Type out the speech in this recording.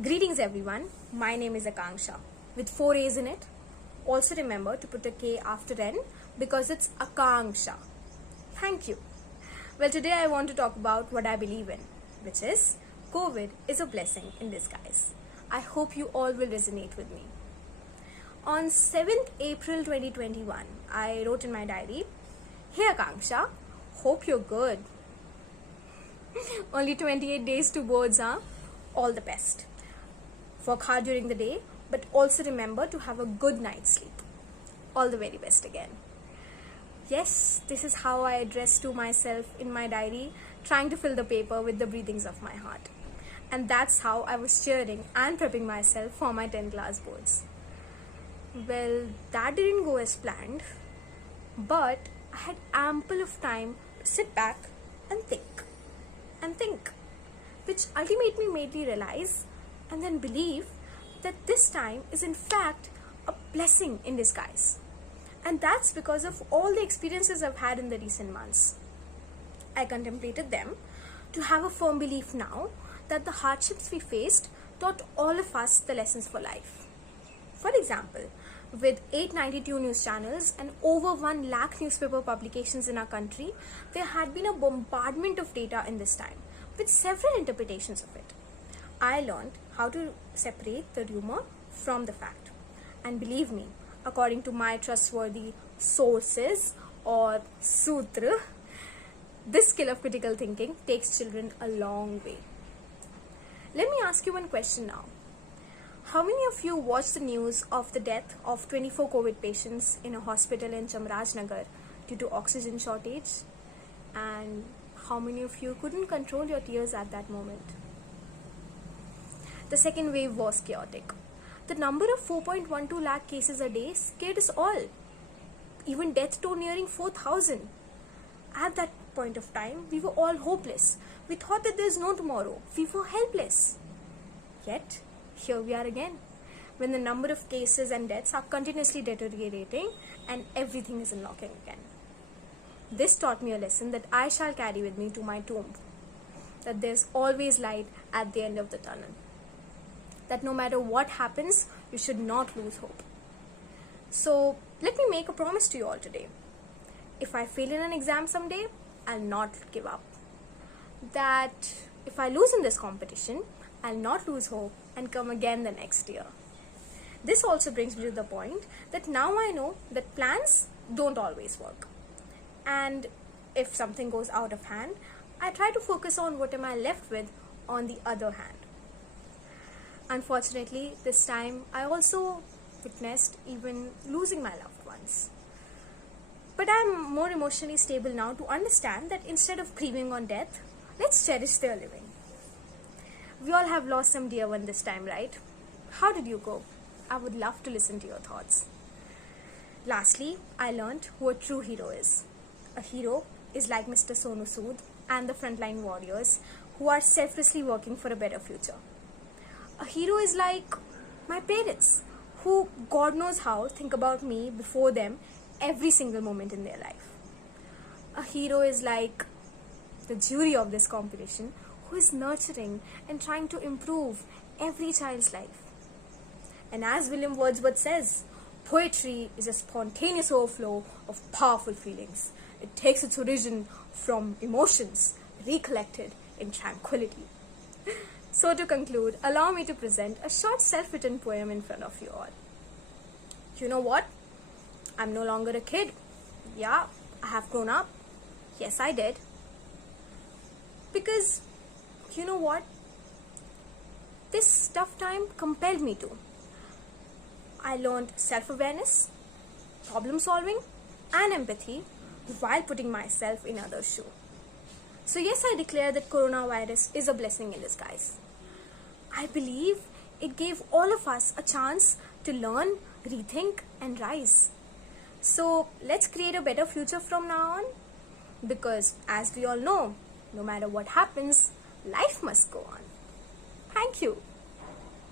Greetings everyone, my name is Akanksha with 4 A's in it. Also remember to put a K after N because it's Akanksha. Thank you. Well, today I want to talk about what I believe in, which is COVID is a blessing in disguise. I hope you all will resonate with me. On 7th April 2021, I wrote in my diary, "Hey Akanksha, hope you're good." Only 28 days to boards, huh? All the best. Work hard during the day, but also remember to have a good night's sleep. All the very best again. Yes, this is how I address to myself in my diary, trying to fill the paper with the breathings of my heart. And that's how I was cheering and prepping myself for my 10th class boards. Well, that didn't go as planned, but I had ample of time to sit back and think, which ultimately made me realize and then believe that this time is in fact a blessing in disguise. And that's because of all the experiences I've had in the recent months. I contemplated them to have a firm belief now that the hardships we faced taught all of us the lessons for life. For example, with 892 news channels and over 1 lakh newspaper publications in our country, there had been a bombardment of data in this time, with several interpretations of it. I learned how to separate the rumor from the fact. And believe me, according to my trustworthy sources or sutra, this skill of critical thinking takes children a long way. Let me ask you one question now. How many of you watched the news of the death of 24 COVID patients in a hospital in Chamarajnagar due to oxygen shortage? And how many of you couldn't control your tears at that moment? The second wave was chaotic. The number of 4.12 lakh cases a day scared us all. Even death toll nearing 4,000. At that point of time, we were all hopeless. We thought that there's no tomorrow. We were helpless. Yet, here we are again, when the number of cases and deaths are continuously deteriorating and everything is unlocking again. This taught me a lesson that I shall carry with me to my tomb. That there's always light at the end of the tunnel. That no matter what happens, you should not lose hope. So, let me make a promise to you all today. If I fail in an exam someday, I'll not give up. That if I lose in this competition, I'll not lose hope and come again the next year. This also brings me to the point that now I know that plans don't always work. And if something goes out of hand, I try to focus on what am I left with on the other hand. Unfortunately, this time I also witnessed even losing my loved ones. But I'm more emotionally stable now to understand that instead of grieving on death, let's cherish their living. We all have lost some dear one this time, right? How did you go? I would love to listen to your thoughts. Lastly, I learned who a true hero is. A hero is like Mr. Sonu Sood and the frontline warriors who are selflessly working for a better future. A hero is like my parents who, God knows how, think about me before them every single moment in their life. A hero is like the jury of this competition who is nurturing and trying to improve every child's life. And as William Wordsworth says, poetry is a spontaneous overflow of powerful feelings. It takes its origin from emotions recollected in tranquility. So to conclude, allow me to present a short self-written poem in front of you all. You know what? I'm no longer a kid. Yeah, I have grown up. Yes, I did. Because, you know what? This tough time compelled me to. I learned self-awareness, problem solving, and empathy while putting myself in others' shoes. So yes, I declare that coronavirus is a blessing in disguise. I believe it gave all of us a chance to learn, rethink, and rise. So let's create a better future from now on. Because as we all know, no matter what happens, life must go on. Thank you.